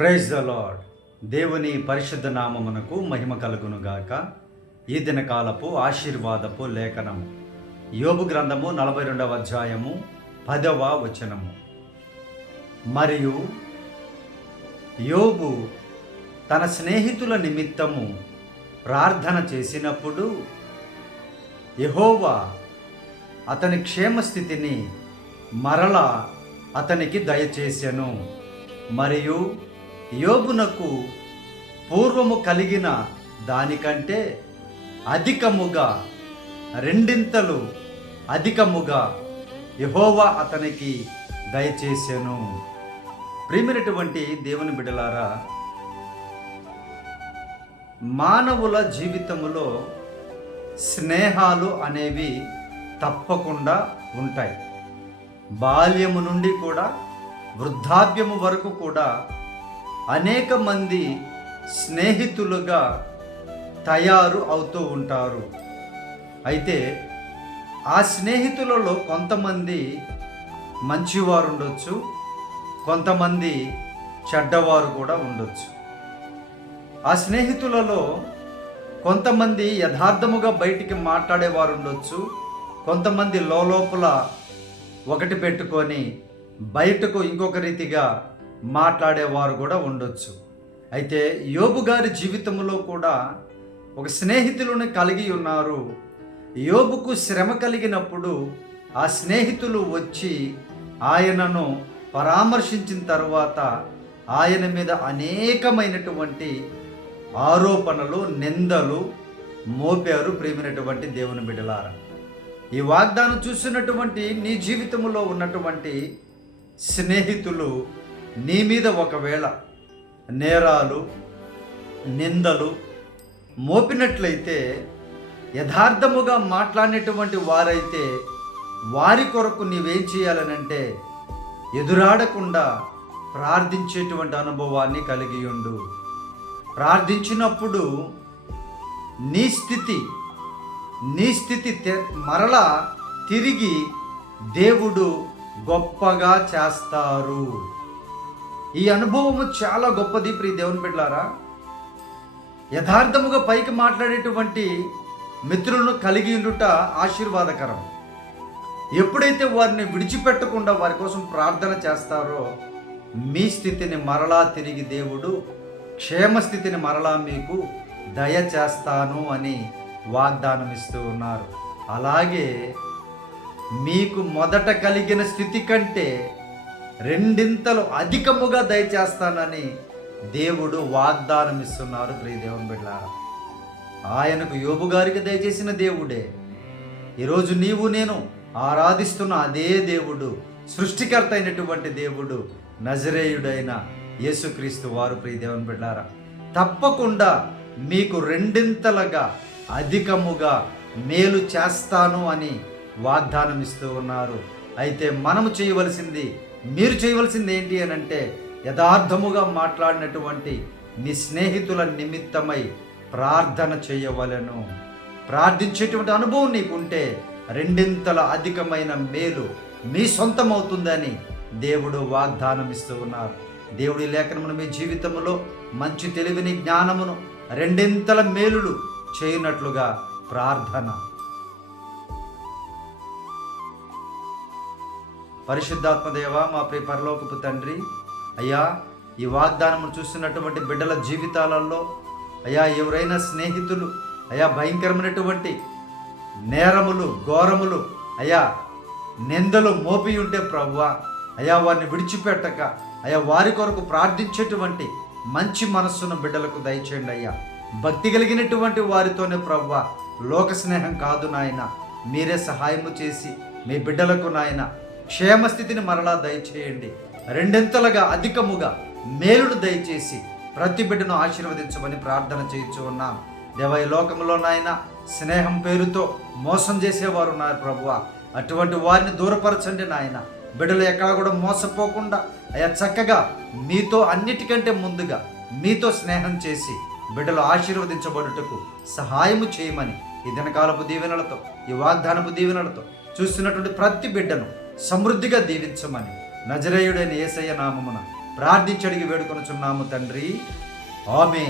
Praise the lord దేవుని పరిశుద్ధ నామమునకు మహిమ కలుగును గాక ఈ దినకాలపు ఆశీర్వాదపు లేఖనము. యోబు గ్రంథము నలభై రెండవ అధ్యాయము పదవ వచనము. మరియు యోబు తన స్నేహితుల నిమిత్తము ప్రార్థన చేసినప్పుడు యహోవా అతని క్షేమస్థితిని మరల అతనికి దయచేశాను మరియు యోబునకు పూర్వము కలిగిన దానికంటే అధికముగా రెండింతలు అధికముగా యహోవా అతనికి దయచేసాను. ప్రియమైనటువంటి దేవుని బిడలారా మానవుల జీవితములో స్నేహాలు అనేవి తప్పకుండా ఉంటాయి. బాల్యము నుండి కూడా వృద్ధాప్యము వరకు కూడా అనేక మంది స్నేహితులుగా తయారు అవుతూ ఉంటారు. అయితే ఆ స్నేహితులలో కొంతమంది మంచివారు ఉండొచ్చు కొంతమంది చెడ్డవారు కూడా ఉండొచ్చు. ఆ స్నేహితులలో కొంతమంది యథార్థముగా బయటికి మాట్లాడేవారు ఉండొచ్చు కొంతమంది లోపల ఒకటి పెట్టుకొని బయటకు ఇంకొక రీతిగా మాట్లాడేవారు కూడా ఉండొచ్చు. అయితే యోబు గారి జీవితంలో కూడా ఒక స్నేహితులను కలిగి ఉన్నారు. యోబుకు శ్రమ కలిగినప్పుడు ఆ స్నేహితులు వచ్చి ఆయనను పరామర్శించిన తర్వాత ఆయన మీద అనేకమైనటువంటి ఆరోపణలు నిందలు మోపారు ప్రేమినటువంటి దేవుని బిడలార ఈ వాగ్దానం చూసినటువంటి నీ జీవితంలో ఉన్నటువంటి స్నేహితులు నీ మీద ఒకవేళ నేరాలు నిందలు మోపినట్లయితే యథార్థముగా మాట్లాడినటువంటి వారైతే వారి కొరకు నీవేం చేయాలనంటే ఎదురాడకుండా ప్రార్థించేటువంటి అనుభవాన్ని కలిగి ఉండు. ప్రార్థించినప్పుడు నీ స్థితి నీ స్థితి తె- మరలా తిరిగి దేవుడు గొప్పగా చేస్తారు. ఈ అనుభవము చాలా గొప్పది ప్రియ దేవుని బిడ్డారా యథార్థముగా పైకి మాట్లాడేటువంటి మిత్రులను కలిగి ఉండుట ఆశీర్వాదకరం. ఎప్పుడైతే వారిని విడిచిపెట్టకుండా వారి కోసం ప్రార్థన చేస్తారో మీ స్థితిని మరలా తిరిగి దేవుడు క్షేమ స్థితిని మరలా మీకు దయ చేస్తాను అని వాగ్దానం ఇస్తూ ఉన్నారు. అలాగే మీకు మొదట కలిగిన స్థితి కంటే రెండింతలు అధికముగా దయచేస్తానని దేవుడు వాగ్దానం ఇస్తున్నారు ప్రియ దేవుని బిడ్డారా ఆయనకు యోబు గారికి దయచేసిన దేవుడే. ఈరోజు నీవు నేను ఆరాధిస్తున్న అదే దేవుడు సృష్టికర్త అయినటువంటి దేవుడు నజరేయుడైన యేసుక్రీస్తు వారు. ప్రియ దేవుని బిడ్డారా తప్పకుండా మీకు రెండింతలుగా అధికముగా మేలు చేస్తాను అని వాగ్దానం ఇస్తూ ఉన్నారు. అయితే మనము చేయవలసింది మీరు చేయవలసింది ఏంటి అని అంటే యథార్థముగా మాట్లాడినటువంటి మీ స్నేహితుల నిమిత్తమై ప్రార్థన చేయవలెను. ప్రార్థించేటువంటి అనుభవం నీకు ఉంటే రెండింతల అధికమైన మేలు మీ సొంతమవుతుందని దేవుడు వాగ్దానం ఇస్తూ ఉన్నారు. దేవుడి లేఖనమును మీ జీవితంలో మంచి తెలివిని జ్ఞానమును రెండింతల మేలులు చేయనట్లుగా ప్రార్థన. పరిశుద్ధాత్మదేవ మా ప్రియ పరలోకపు తండ్రి అయ్యా ఈ వాగ్దానము చూస్తున్నటువంటి బిడ్డల జీవితాలలో అయ్యా ఎవరైనా స్నేహితులు అయ్యా భయంకరమైనటువంటి నేరములు ఘోరములు అయ్యా నిందలు మోపి ఉంటే ప్రభువా అయ్యా వారిని విడిచిపెట్టక అయ్యా వారి కొరకు ప్రార్థించేటువంటి మంచి మనస్సును బిడ్డలకు దయచేయండి అయ్యా. భక్తి కలిగినటువంటి వారితోనే ప్రవ్వ లోక స్నేహం కాదు నాయన. మీరే సహాయము చేసి మీ బిడ్డలకు నాయన క్షేమస్థితిని మరలా దయచేయండి. రెండింతలుగా అధికముగా మేలును దయచేసి ప్రతి బిడ్డను ఆశీర్వదించమని ప్రార్థన చేయించు ఉన్నాం. దేవ ఈ లోకంలో నాయన స్నేహం పేరుతో మోసం చేసేవారు ఉన్నారు ప్రభువ. అటువంటి వారిని దూరపరచండి నాయన. బిడ్డలు ఎక్కడా కూడా మోసపోకుండా అయ్యా చక్కగా మీతో అన్నిటికంటే ముందుగా మీతో స్నేహం చేసి బిడ్డలు ఆశీర్వదించబడుటకు సహాయము చేయమని ఈ దినకాలపు దీవెనలతో ఈ వాగ్దానపు దీవెనలతో చూస్తున్నటువంటి ప్రతి బిడ్డను సమృద్ధిగా దీవించమని నజరేయుడైన ఏసయ్య నామమున ప్రార్థించడిగి వేడుకొనుచున్నాము తండ్రి. ఆమె